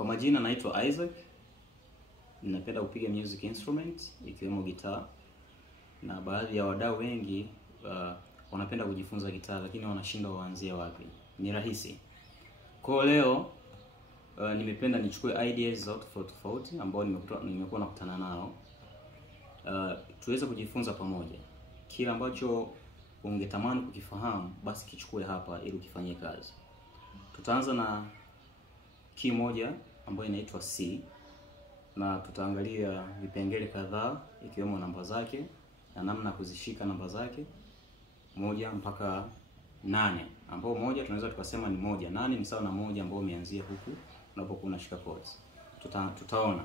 Kwa majina naitwa Isaac. Ninapenda kupiga music instrument ikiwemo gitaa, na baadhi ya wadau wengi wanapenda kujifunza gitaa lakini wanashindwa waanzie wapi. Ni rahisi. Kwa leo nimependa nichukue ideas za tofauti ambao nimekuwa nakutana nao. Tuweze kujifunza pamoja. Kila ambacho ungetamani kukifahamu basi kichukue hapa ili ukifanyie kazi. Tutaanza na key moja ambayo inaitwa C, na tutaangalia vipengele kadhaa ikiwemo namba zake na namna kuzishika namba zake 1 mpaka 8, ambao moja tunaweza tukasema ni 1. 8 ni sawa na 1 ambao umeanzia huku unapokuwa unashika chords. Tutaona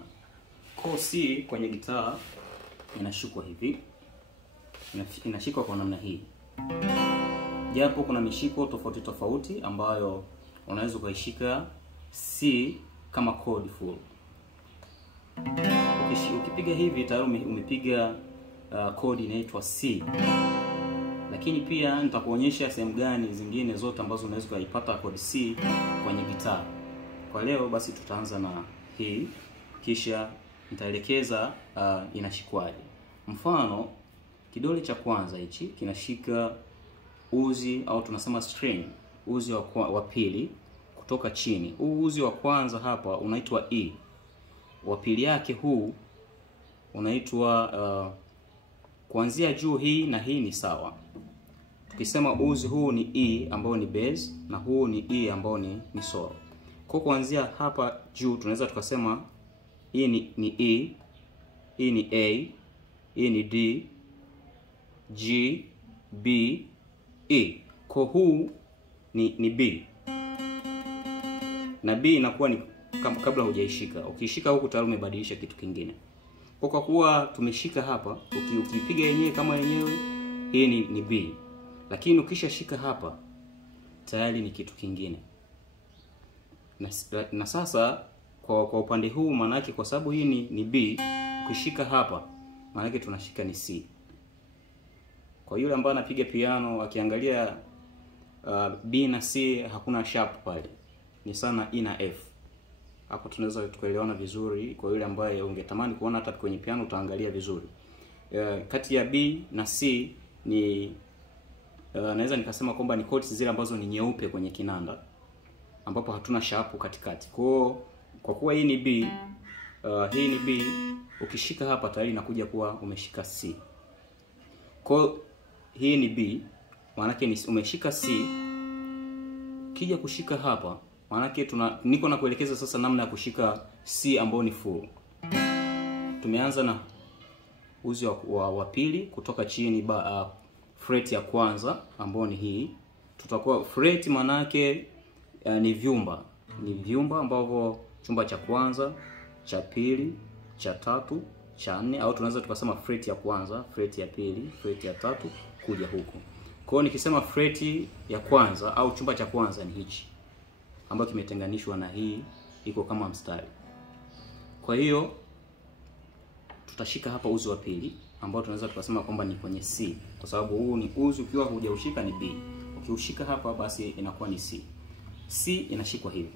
kwa C kwenye gitaa inashikwa hivi, inashikwa kwa namna hii. Japo kuna mishiko tofauti ambayo unaweza kuishika C kama chord full. Ukipiga hivi tayari umepiga chord inaitwa C. Lakini pia nitakuonyesha sehemu gani zingine zote ambazo unaweza kuipata chord C kwenye gitaa. Kwa leo basi tutaanza na hii, kisha nitaelekeza inashikwaje. Mfano, kidole cha kwanza hichi kinashika uzi au tunasema string, uzi wa pili kutoka chini. Huu uzi wa kwanza hapa unaitwa E. Wa pili yake huu unaitwa kuanzia juu, hii na hii ni sawa. Tukisema uzi huu ni E ambao ni bass na huu ni E ambao ni solo. Kwa kuanzia hapa juu tunaweza tukasema hii ni E, hii ni A, hii ni D, G, B, E. Kwa huu ni B. Na B inakuwa ni kabla hujaishika. Ukishika huku tayari umebadilisha kitu kingine. Kwa kuwa tumeshika hapa, ukipiga yenyewe kama yenyewe, hii ni B. Lakini ukishashika hapa tayari ni kitu kingine. Na sasa kwa upande huu maana yake, kwa sababu hii ni B, ukishika hapa maana yake tunashika ni C. Kwa yule ambaye anapiga piano akiangalia B na C hakuna sharp pale. Ni sana E na F. Hapo tunaweza tukaelewana vizuri. Kwa yule ambaye ungetamani kuona hata kwenye piano utaangalia vizuri. Kati ya B na C ni naweza nikasema kwamba ni chords zile ambazo ni nyeupe kwenye kinanda, ambapo hatuna sharp katikati. Kwa kuwa hii ni B, hii ni B, ukishika hapa tayari inakuja kuwa umeshika C. Kwa hii ni B, maana yake ni umeshika C. Kija kushika hapa maana yake niko na kuelekeza sasa namna ya kushika C ambao ni full. Tumeanza na uzi wa pili kutoka chini, fret ya kwanza ambao ni hii. Tutakuwa fret maana yake ni vyumba. Ni vyumba ambavyo chumba cha kwanza, cha pili, cha tatu, cha nne, au tunaweza tukasema fret ya kwanza, fret ya pili, fret ya tatu kuja huku. Kwa hiyo nikisema fret ya kwanza au chumba cha kwanza ni hichi, ambacho kimetenganishwa na hii iko kama mstari. Kwa hiyo tutashika hapa uzi wa pili ambao tunaweza tukasema kwamba ni kwenye C, kwa sababu huu ni uzi, ukiwa hujaushika ni B. Ukiushika hapa basi inakuwa ni C. C inashikwa hivi.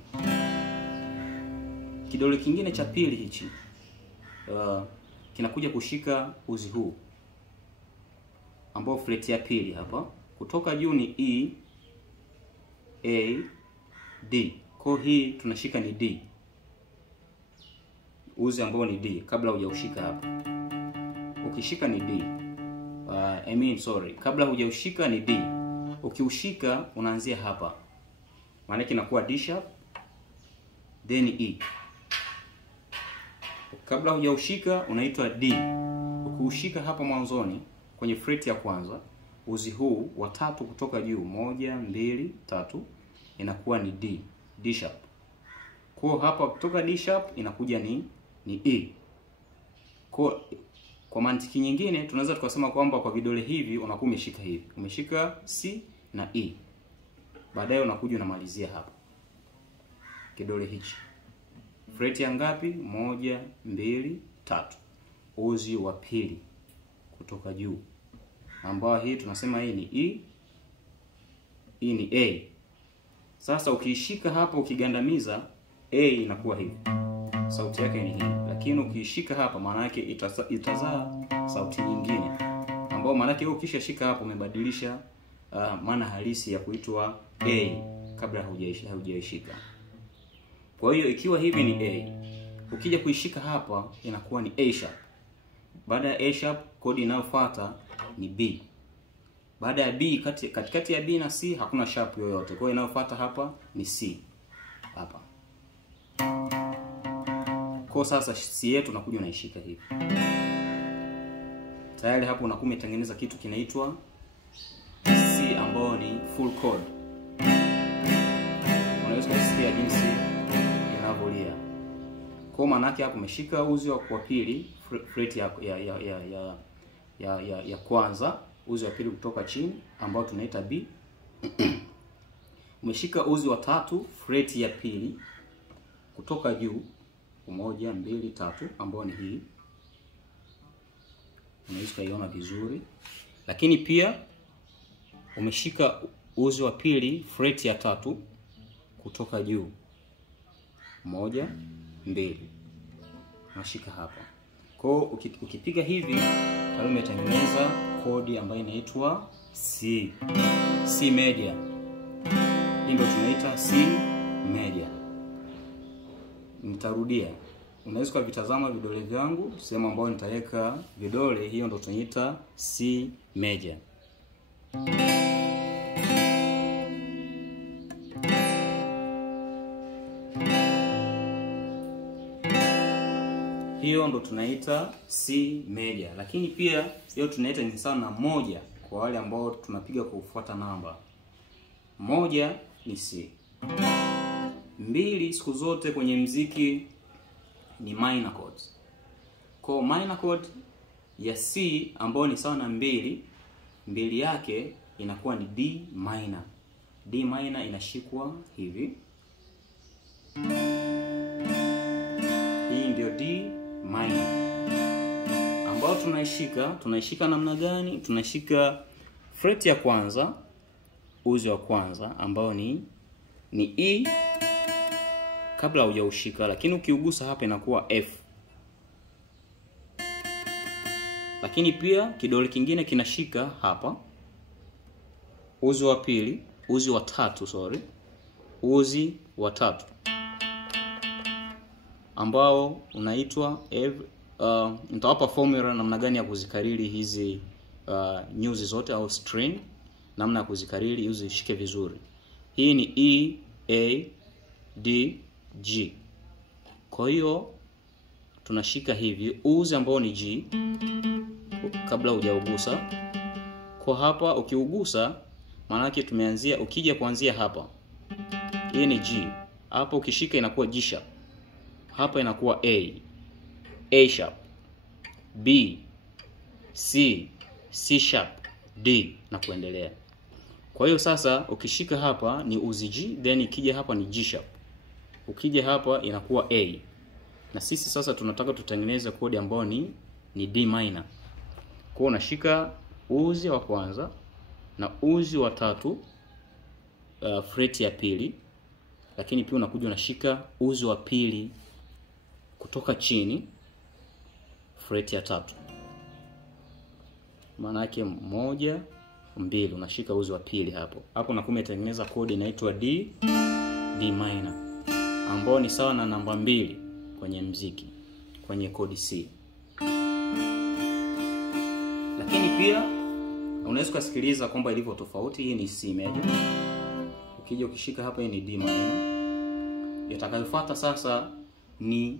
Kidole kingine cha pili hichi kinakuja kushika uzi huu ambao fret ya pili hapa kutoka juu ni E, A, D. Kwa hii tunashika ni D. Uzi ambao ni D kabla hujaushika hapa. Ukishika ni D. Kabla hujaushika ni D. Ukiushika unaanzia hapa. Maana yake inakuwa D sharp then E. Kabla hujaushika unaitwa D. Ukiushika hapa mwanzoni kwenye fret ya kwanza, uzi huu wa tatu kutoka juu, 1 2 3, inakuwa ni D, D sharp. Kwa hapa kutoka D sharp inakuja ni E. Kwa mantiki nyingine tunaweza tukasema kwamba kwa vidole hivi unakuwa umeshika hivi. Umeshika C na E. Baadaye unakuja unamalizia hapa. Kidole hichi. Fret ya ngapi? 1 2 3. Uzi wa pili kutoka juu, ambao hii tunasema hii ni E, hii ni A. Sasa ukiishika hapa ukigandamiza A inakuwa hivi, sauti yake ni hii. Lakini ukishika hapa, maana yake itazaa sauti nyingine, ambao maana yake ukishashika hapo umebadilisha maana halisi ya kuitwa A kabla haujaishika. Kwa hiyo ikiwa hivi ni A, ukija kuishika hapa inakuwa ni A sharp. Baada ya A sharp, kodi inayofuata ni B. Baada ya B, katikati ya B na C hakuna sharp yoyote. Kwa hiyo inayofuata hapa ni C hapa. Kwa sasa C yetu unakuja unaishika hivi. Tayari hapo unakuwa umetengeneza kitu kinaitwa C, ambayo ni full chord. Unaweza kusikia jinsi inavyolia. Kwa maana yake hapo umeshika uzi wa pili, fret ya kwanza, uzi wa pili kutoka chini ambao tunaita B. Umeshika uzi wa tatu, fret ya pili kutoka juu, 1 2 3, ambao ni hii. Unaweza kuiona vizuri. Lakini pia umeshika uzi wa pili, fret ya tatu kutoka juu, 1 2, unashika hapa. Kwa hiyo ukipiga hivi tayari umetengeneza kodi ambayo inaitwa C, C major. Hii ndio tunaita C major. Nitarudia. Unaweza kuvitazama vidole vyangu, sehemu ambayo nitaweka vidole, hiyo ndio tunaita C major. Hiyo ndo tunaita C major. Lakini pia hiyo tunaita ni sawa na moja kwa wale ambao tunapiga kwa kufuata namba. Moja ni C. 2 siku zote kwenye muziki ni minor chords. Kwa minor chord ya C ambayo ni sawa na 2, mbili yake inakuwa ni D minor. D minor inashikwa hivi. Hii ndio D minor. Ambao tunaishika namna gani? Tunashika fret ya kwanza, uzi wa kwanza ambao ni E kabla hujaushika, lakini ukiugusa hapa inakuwa F. Lakini pia kidole kingine kinashika hapa uzi wa pili, uzi wa tatu ambao unaitwa nitawapa formula namna gani ya kuzikariri hizi nyuzi zote au string, namna ya kuzikariri ili uzishike vizuri. Hii ni E, A, D, G. Kwa hiyo tunashika hivi uzi ambao ni G kabla hujaugusa. Kwa hapa ukiugusa maana yake tumeanzia, ukija kuanzia hapa, hii ni G. Hapo ukishika inakuwa G sharp. Hapa inakuwa A sharp, B, C, C sharp, D na kuendelea. Kwa hiyo sasa ukishika hapa ni uzi G, then ikija hapa ni G sharp. Ukija hapa inakuwa A. Na sisi sasa tunataka tutengeneze kodi ambayo ni D minor. Kwa unashika uzi wa kwanza na uzi wa tatu, fret ya pili, lakini pia unakuja unashika uzi wa pili kutoka chini, fret ya tatu. Maana yake 1 2, unashika uzi wa pili hapo. Hapo unakuwa umetengeneza kodi inaitwa D minor, ambao ni sawa na namba 2 kwenye muziki, kwenye kodi C. Lakini pia unaweza kusikiliza kwamba ilivyo tofauti. Hii ni C major. Ukija ukishika hapa hii ni D minor. Itakayofuata sasa ni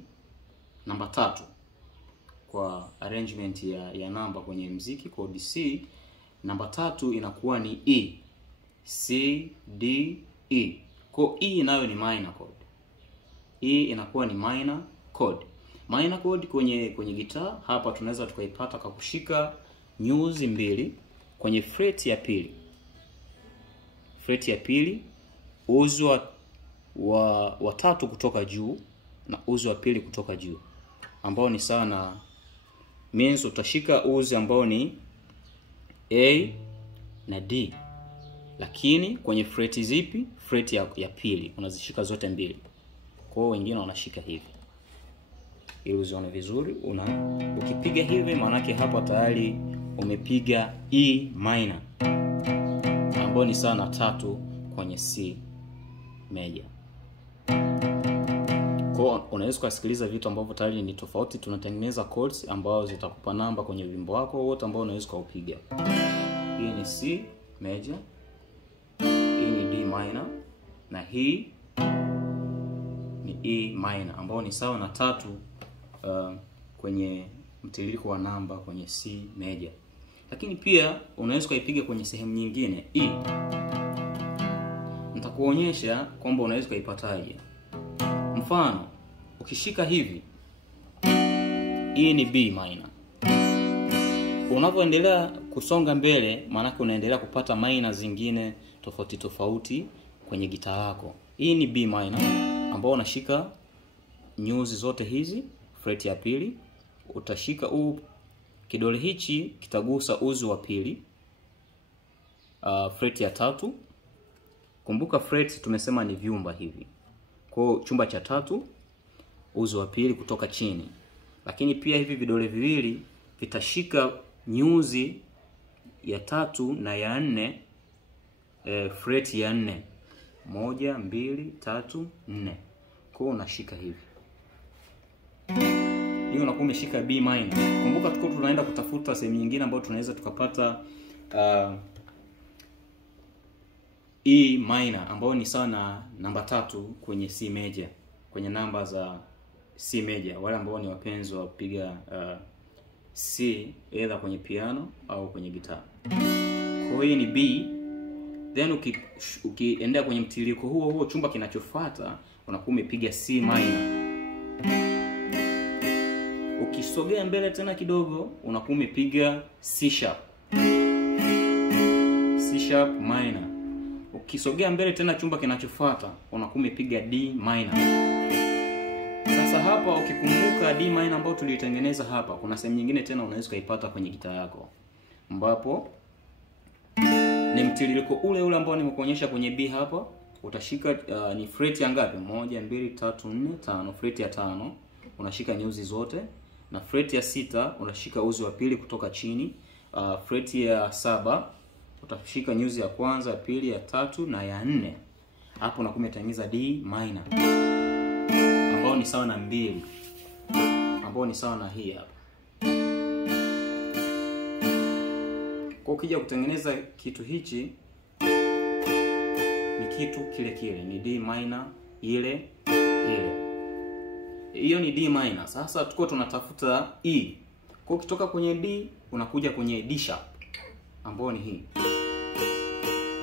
namba 3 kwa arrangement ya namba kwenye muziki, kodi C. Namba 3 inakuwa ni E. C, D, E. Kwa E nayo ni minor chord. E inakuwa ni minor chord. Minor chord kwenye gitaa hapa tunaweza tukaipata kwa kushika nyuzi mbili kwenye fret ya pili. Fret ya pili, uzi wa tatu kutoka juu na uzi wa pili kutoka juu, ambao ni sawa na means utashika uzi ambao ni A na D. Lakini kwenye fret zipi? Fret ya pili unazishika zote mbili. Kwa Kwa hiyo wengine wanashika hivi. Ili uzione vizuri, ukipiga hivi maana yake hapa tayari umepiga E minor ambayo ni sawa na 3 kwenye C major. Kwa unaweza kusikiliza vitu ambavyo tayari ni tofauti. Tunatengeneza chords ambazo zitakupa namba kwenye wimbo wako wote ambao unaweza kuupiga. Hii ni C major, hii ni D minor, na hii ni E minor ambayo ni sawa na 3 kwenye mtiririko wa namba kwenye C major. Lakini pia unaweza kuipiga kwenye sehemu nyingine E. Nitakuonyesha kwamba unaweza kuipataje. Mfano, ukishika hivi, hii ni B minor. Unapoendelea kusonga mbele, maana unaendelea kupata minor zingine tofauti tofauti kwenye gitaa lako. Hii ni B minor ambao unashika nyuzi zote hizi, fret ya pili. Utashika kidole hichi kitagusa uzi wa pili, fret ya 3. Kumbuka fret tumesema ni vyumba hivi. Kwa chumba cha 3, uzi wa pili kutoka chini. Lakini pia hivi vidole viwili vitashika nyuzi ya 3 na ya 4, fret ya 4. 1 2 3 4. Kwa unashika hivi. Hiyo unakuwa umeshika B minor. Kumbuka tuko tunaenda kutafuta sehemu nyingine ambayo tunaweza tukapata E minor ambayo ni sawa na namba 3 kwenye C major, kwenye namba za C major. Wale ambao ni wapenzi wa kupiga C either kwenye piano au kwenye gitaa. Kwa hiyo ni B. Then ukiendea kwenye mtiririko huo chumba kinachofuata unakuwa umepiga C minor. Ukisogea mbele tena kidogo unakuwa umepiga C sharp. C sharp minor. Ukisogea mbele tena chumba kinachofuata unakuwa umepiga D minor. Sasa hapa ukikumbuka D minor ambayo tulitengeneza hapa, kuna sehemu nyingine tena unaweza kuipata kwenye gitaa yako, ambapo ni mtiririko ule ambao nimekuonyesha kwenye B hapa. Utashika ni fret ya ngapi? 1 2 3 4 5, fret ya 5 unashika nyuzi zote, na fret ya 6 unashika uzi wa pili kutoka chini, fret ya 7 utashika nyuzi ya kwanza, ya pili, ya 3 na ya 4. Hapo unakuwa umetengeneza D minor ambao ni sawa na 2, ambao ni sawa na hii hapa. Kwa ukija kutengeneza kitu hichi ni kitu kile ni D minor ile. Hiyo ni D minor. Sasa tuko tunatafuta E. Kwa ukitoka kwenye D unakuja kwenye D sharp ambao ni hii.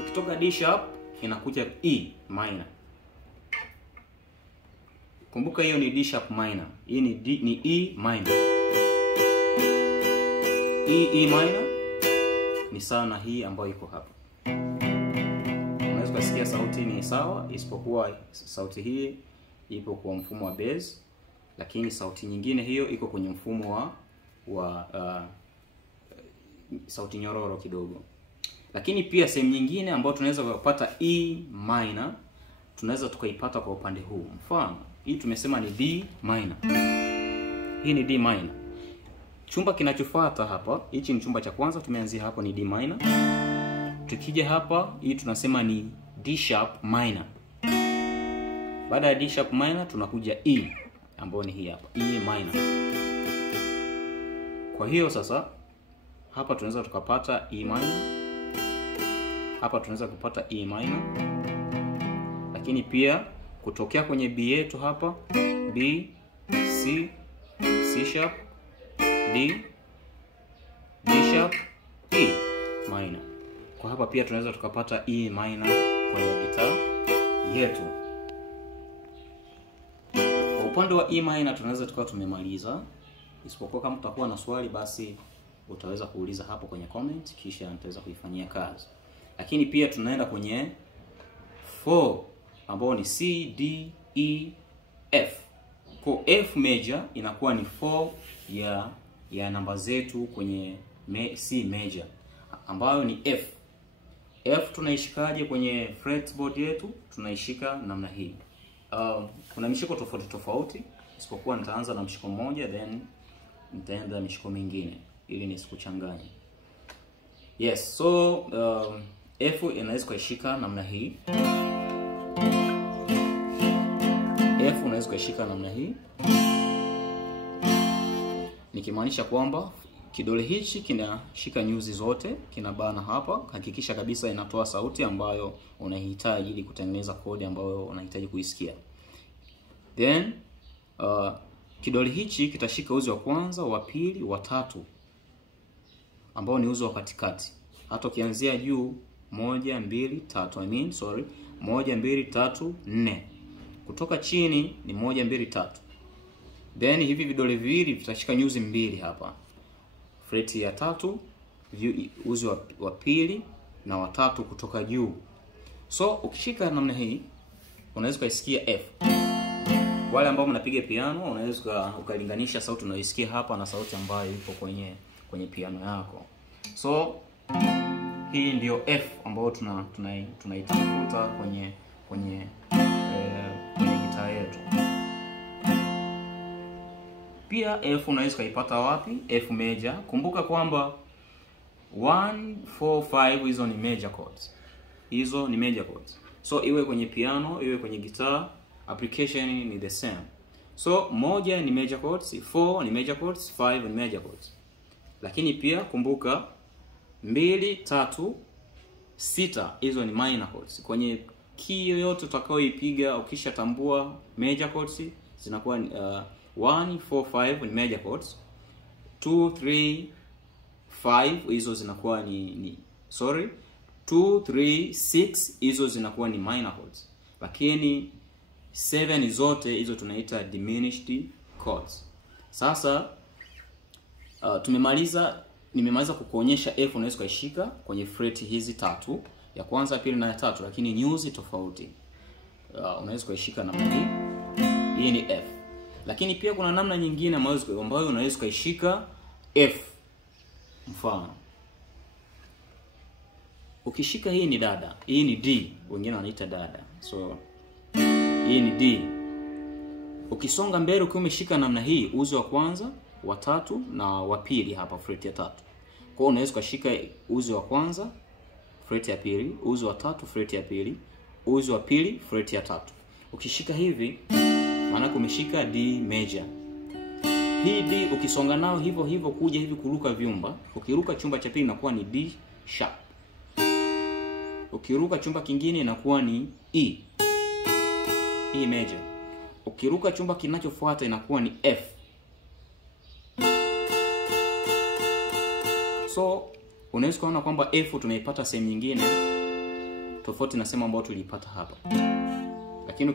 Ukitoka D sharp inakuja E minor. Kumbuka hiyo ni D sharp minor. Hii ni E minor. E minor ni sawa na hii ambayo iko hapa. Unaweza kusikia sauti ni sawa, isipokuwa sauti hii ipo kwa mfumo wa bass, lakini sauti nyingine hiyo iko kwenye mfumo wa sauti nyororo kidogo. Lakini pia sehemu nyingine ambayo tunaweza kupata E minor, tunaweza tukaipata kwa upande huu. Mfano, hii tumesema ni D minor. Hii ni D minor. Chumba kinachofuata hapa, hichi ni chumba cha kwanza, tumeanzia hapo ni D minor. Tukija hapa, hii tunasema ni D sharp minor. Baada ya D sharp minor tunakuja E ambayo ni hii hapa, E minor. Kwa hiyo sasa hapa tunaweza tukapata E minor. Hapa tunaweza kupata E minor. Lakini pia kutokea kwenye B yetu hapa, B, C, C sharp, D, D sharp, E minor. Kwa hapa pia tunaweza tukapata E minor kwenye gitaa yetu. Kwa upande wa E minor tunaweza tukawa tumemaliza. Isipokuwa kama utakuwa na swali basi utaweza kuuliza hapo kwenye comment, kisha nitaweza kuifanyia kazi. Lakini pia tunaenda kwenye 4 ambao ni C, D, E, F. Kwa F major inakuwa ni 4 ya namba zetu kwenye C major ambayo ni F. F tunaishikaje kwenye fretboard yetu? Tunaishika namna hii. Kuna mishiko tofauti tofauti, isipokuwa nitaanza na mshiko mmoja then nitaenda mishiko mingine ili nisikuchanganye. Yes, so F inaweza kuishika namna hii. F unaweza kuishika namna hii. Nikimaanisha kwamba kidole hichi kinashika nyuzi zote, kinabana hapa. Hakikisha kabisa inatoa sauti ambayo unahitaji ili kutengeneza kodi ambayo unahitaji kuisikia. Then kidole hichi kitashika uzi wa kwanza, wa pili, wa tatu, ambao ni uzi wa katikati. Hata ukianzia juu 1 2 3, 1 2 3 4. Kutoka chini ni 1 2 3. Then hivi vidole viwili vitashika nyuzi mbili hapa. Freti ya tatu, uzi wa pili na wa tatu kutoka juu. So ukishika namna hii unaweza kuisikia F. Wale ambao mnapiga piano unaweza ukalinganisha sauti unayoisikia hapa na sauti ambayo ipo kwenye piano yako. So hii ndio F ambayo tunaitafuta kwenye gitaa yetu. Pia F unaweza kuipata wapi? F major. Kumbuka kwamba 1 4 5 hizo ni major chords. Hizo ni major chords. So iwe kwenye piano, iwe kwenye guitar, application ni the same. So moja ni major chords, 4 ni major chords, 5 ni major chords. Lakini pia kumbuka 2 3 6 hizo ni minor chords. Kwenye key yoyote utakayoipiga ukishatambua major chords zinakuwa 1 4 5 ni major chords. 2 3 5 hizo zinakuwa ni 2 3 6 hizo zinakuwa ni minor chords. Lakini 7 zote hizo tunaita diminished chords. Sasa nimemaliza kukuonyesha F unaweza kuishika kwenye freti hizi tatu, ya kwanza, ya pili na ya tatu, lakini nyuzi tofauti. Unaweza kuishika namna hii. Hii ni F. Lakini pia kuna namna nyingine ambayo unaweza kuishika F. Mfano, ukishika hii ni dada, hii ni D, wengine wanaita dada. So hii ni D. Ukisonga mbele ukiwa umeshika namna hii, uzi wa kwanza, wa tatu na wa pili hapa freti ya tatu. Kwa hiyo unaweza kushika uzi wa kwanza, freti ya pili, uzi wa tatu, freti ya pili, uzi wa pili, freti ya tatu. Ukishika hivi maana umeshika D major. Hii D ukisonga nao hivyo hivyo kuja hivi kuruka vyumba, ukiruka chumba cha pili inakuwa ni D sharp. Ukiruka chumba kingine inakuwa ni E. E major. Ukiruka chumba kinachofuata inakuwa ni F. So unaweza kuona kwamba F tumeipata sehemu nyingine tofauti na sehemu ambayo tulipata hapa. Lakini